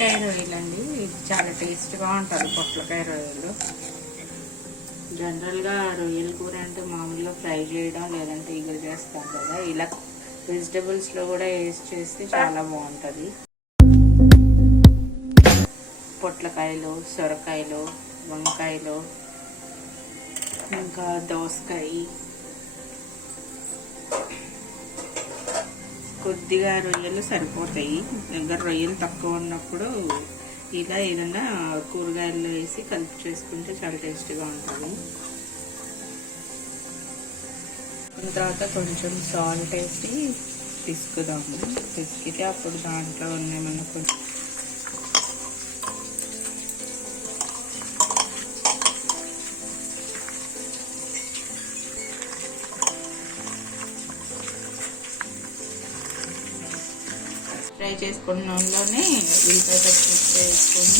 పొట్లకాయ రొయ్యలు అండి. ఇది చాలా టేస్ట్గా ఉంటుంది పొట్లకాయ రొయ్యలు. జనరల్గా రొయ్యల కూర అంటే మామూలుగా ఫ్రై చేయడం లేదంటే ఇగురు చేస్తాం కదా, ఇలా వెజిటబుల్స్లో కూడా వేసి చేస్తే చాలా బాగుంటుంది. పొట్లకాయలు, సొరకాయలు, వంకాయలు, ఇంకా దోసకాయ, కొద్దిగా రొయ్యలు సరిపోతాయి. దగ్గర రొయ్యలు తక్కువ ఉన్నప్పుడు ఇలా ఏదన్నా కూరగాయలు వేసి కలిపి చేసుకుంటే చాలా టేస్టీగా ఉంటుంది. తర్వాత కొంచెం సాల్ట్ వేసి పిసుకుదాము. పిసికితే అప్పుడు దాంట్లో ఏమన్నా కొంచెం ఫ్రై చేసుకున్న నూనెలోనే ఉల్లిపాయ పచ్చిమిర్చి వేసుకొని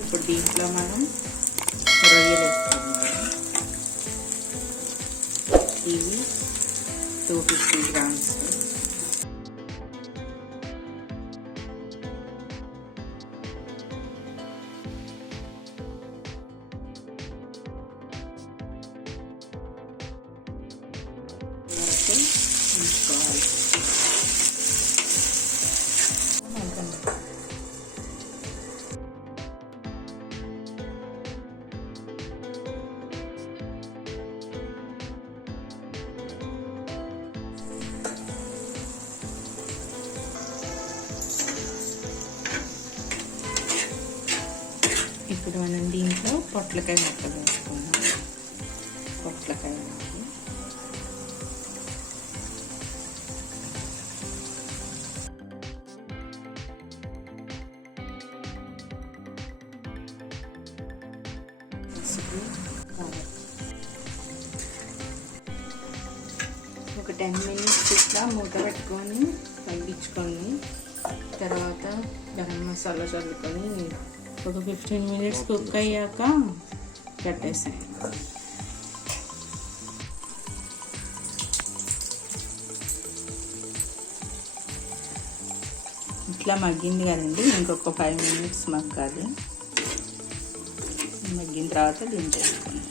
ఇప్పుడు దీంట్లో మనం రొయ్యలు వేసుకుంటాం. ఇవి 250 గ్రామ్స్. ఇప్పుడు మనం దీంట్లో పొట్లకాయ ముక్కలు వేసుకున్నాం. పొట్లకాయ ఒక 10 మినిట్స్ ఇట్లా మూత పెట్టుకొని తగ్గించుకొని తర్వాత గరం మసాలా చల్లుకొని ఒక 15 మినిట్స్ కుక్ అయ్యాక కట్టేసాయి. ఇట్లా మగ్గింది కదండి, ఇంకొక 5 మినిట్స్ మగ్గాలి. మగ్గిన తర్వాత దించేసుకోండి.